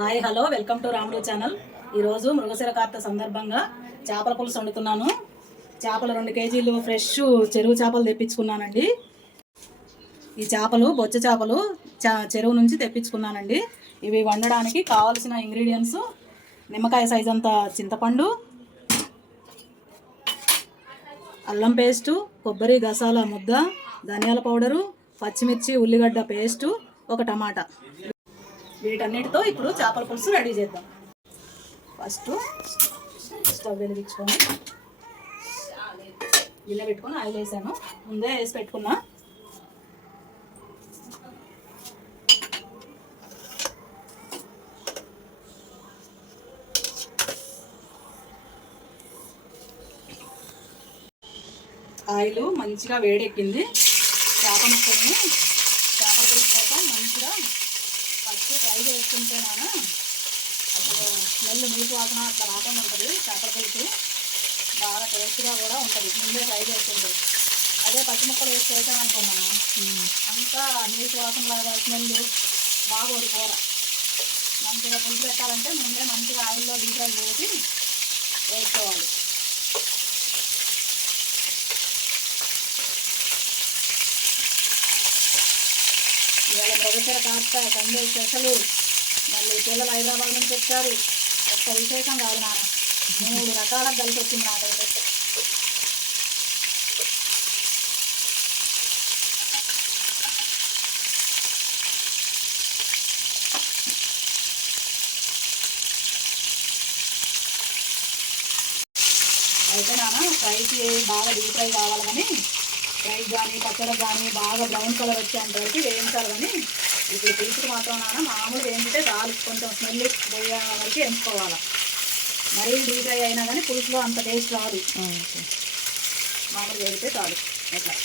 Hi hello welcome to రాముడు channel. ఈరోజు మృగశిర కార్తె సందర్భంగా చేపల పులుసు వండుతున్నాను. చేపలు 2 కేజీలు ఫ్రెష్ చెరువు చేపలు తెప్పించుకున్నానండి. ఈ చేపలు బొచ్చ చేపలు చెరువు నుంచి తెప్పించుకున్నానండి. ఇవి వండడానికి కావాల్సిన ఇంగ్రీడియంట్స్: నిమ్మకాయ సైజ్ అంత చింతపండు, అల్లం పేస్టు, కొబ్బరి గసాల ముద్ద, ధనియాల పౌడరు, పచ్చిమిర్చి ఉల్లిగడ్డ పేస్టు, ఒక టమాటా. వీటన్నిటితో ఇప్పుడు చేపల పులుసు రెడీ చేద్దాం. ఫస్ట్ స్టవ్ వెలిగించుకొని గిన్నె పెట్టుకొని ఆయిల్ వేసాను. ముందే వేసి పెట్టుకున్నా. ఆయిల్ మంచిగా వేడెక్కింది. చేప ముక్కల్ని చేపల పులుసు కోసం మంచిగా ఫస్ట్ ఫ్రై చేసుకుంటేనా అసలు స్మెల్ నీటి వాసన అట్లా రాకుండా ఉంటుంది. చేపల పులుసు బాగా టేస్ట్గా కూడా ఉంటుంది ముందే ఫ్రై చేసుకుంటుంది. అదే పచ్చి ముక్కలు వేసి చేసామనుకున్నాను అంతా నీటి వాసన లాగా స్మెల్ బాగా కూర. మంచిగా పులుసు పెట్టాలంటే ముందే మంచిగా ఆయిల్లో డీప్ ఫ్రై చేసి వేసుకోవాలి. ఇవాళ మృగశిర కార్తె సండే స్పెషల్. మళ్ళీ పిల్లలు హైదరాబాద్ నుంచి వచ్చారు. ఒక్క విశేషం కాదు నాన్న, 3 రకాలకు కలిసి వచ్చింది నాకైతే. అయితే నాన్న ఫ్రైకి బాగా డీప్ ఫ్రై కావాలి కానీ ఫ్రై కానీ పచ్చడి కానీ బాగా బ్రౌన్ కలర్ వచ్చేంత వరకు వేయించాలి. కానీ ఇప్పుడు పులుసుకు మాత్రం నాన్న మామూలు వేయించితే చాలు, కొంచెం స్మెల్ పోయే వరకు వేయించుకోవాలి. మరీ డీప్ ఫ్రై అయినా కానీ పులుసులో అంత టేస్ట్ రాదు. మామూలు వేయితే చాలు. ఎట్లా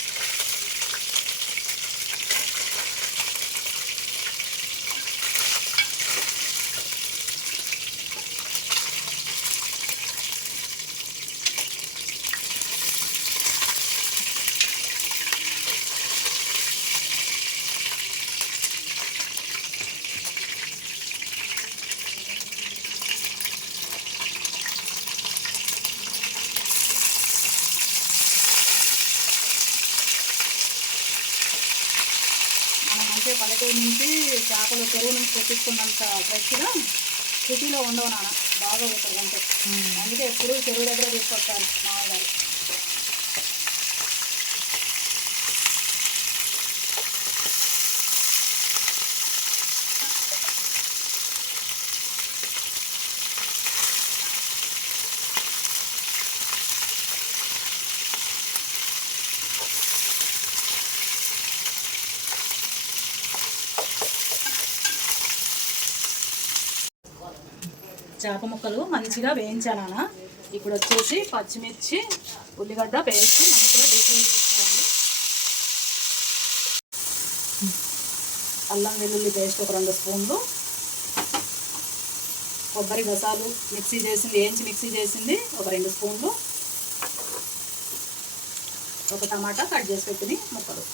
పల్లెటూరు నుంచి చేపలు చెరువు నుంచి తెప్పించుకున్నంత ఫ్రెష్గా సిటీలో ఉండవు నాన్న. బాగా ఉంటుంది అంటే అందుకే ఎప్పుడు చెరువు దగ్గర తీసుకొస్తారు మా వాళ్ళు. చేప ముక్కలు మంచిగా వేయించానా. ఇప్పుడు వచ్చేసి పచ్చిమిర్చి ఉల్లిగడ్డ పేస్ట్ మంచిగా డీప్ ఫ్రై చేసుకోవాలి. అల్లం వెల్లుల్లి పేస్ట్ ఒక 2 స్పూన్లు, కొబ్బరి గసాలు మిక్సీ చేసింది వేయించి మిక్సీ చేసింది ఒక 2 స్పూన్లు, ఒక టమాటా కట్ చేసి పెట్టిన ముక్కలు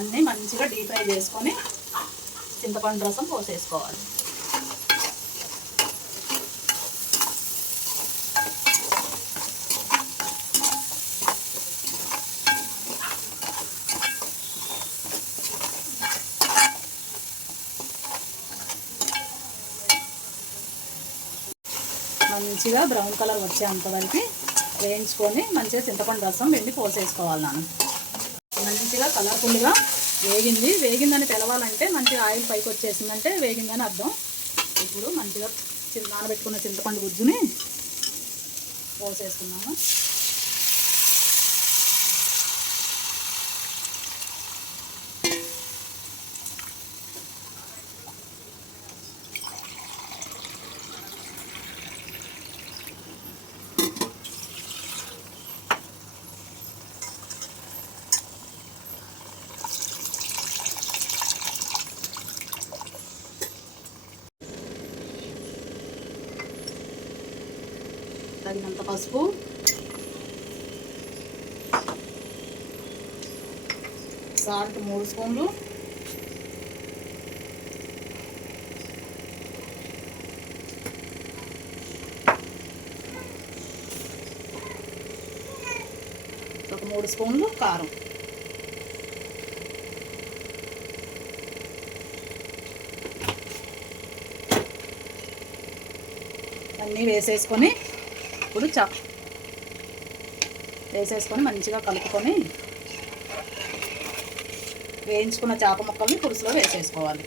అన్నీ మంచిగా డీప్ ఫ్రై చేసుకొని చింతపండు రసం పోసేసుకోవాలి. మంచిగా బ్రౌన్ కలర్ వచ్చేంతవరకు వేయించుకొని మంచిగా చింతపండు రసం వెండి పోసేసుకోవాలి. నాన్న మంచిగా కలర్ఫుల్గా వేగిందని తెలవాలంటే మంచిగా ఆయిల్ పైకి వచ్చేసిందంటే వేగిందని అర్థం. ఇప్పుడు మంచిగా నానబెట్టుకున్న చింతపండు గుజ్జుని పోసేస్తున్నాము. తగినంత పసుపు, సాల్ట్ 3 స్పూన్లు, 3 స్పూన్లు కారం, అన్నీ వేసేసుకొని ఇప్పుడు వేసేసుకొని మంచిగా కలుపుకొని వేయించుకున్న చేప ముక్కల్ని పులుసులో వేసేసుకోవాలి.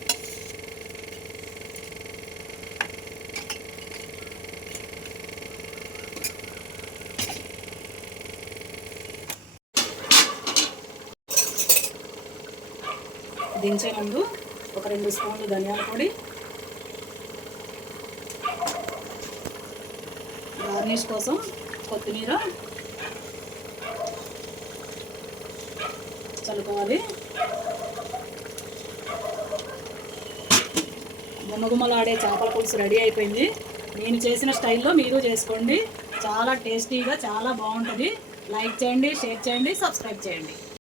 దించే ముందు ఒక 2 స్పూన్లు ధనియాల పొడి, గార్నిష్ కోసం కొత్తిమీర చల్లుకోవాలి. గుమగుమలాడే చేపల పులుసు రెడీ అయిపోయింది. నేను చేసిన స్టైల్లో మీరు చేసుకోండి. చాలా టేస్టీగా చాలా బాగుంటుంది. లైక్ చేయండి, షేర్ చేయండి, సబ్స్క్రైబ్ చేయండి.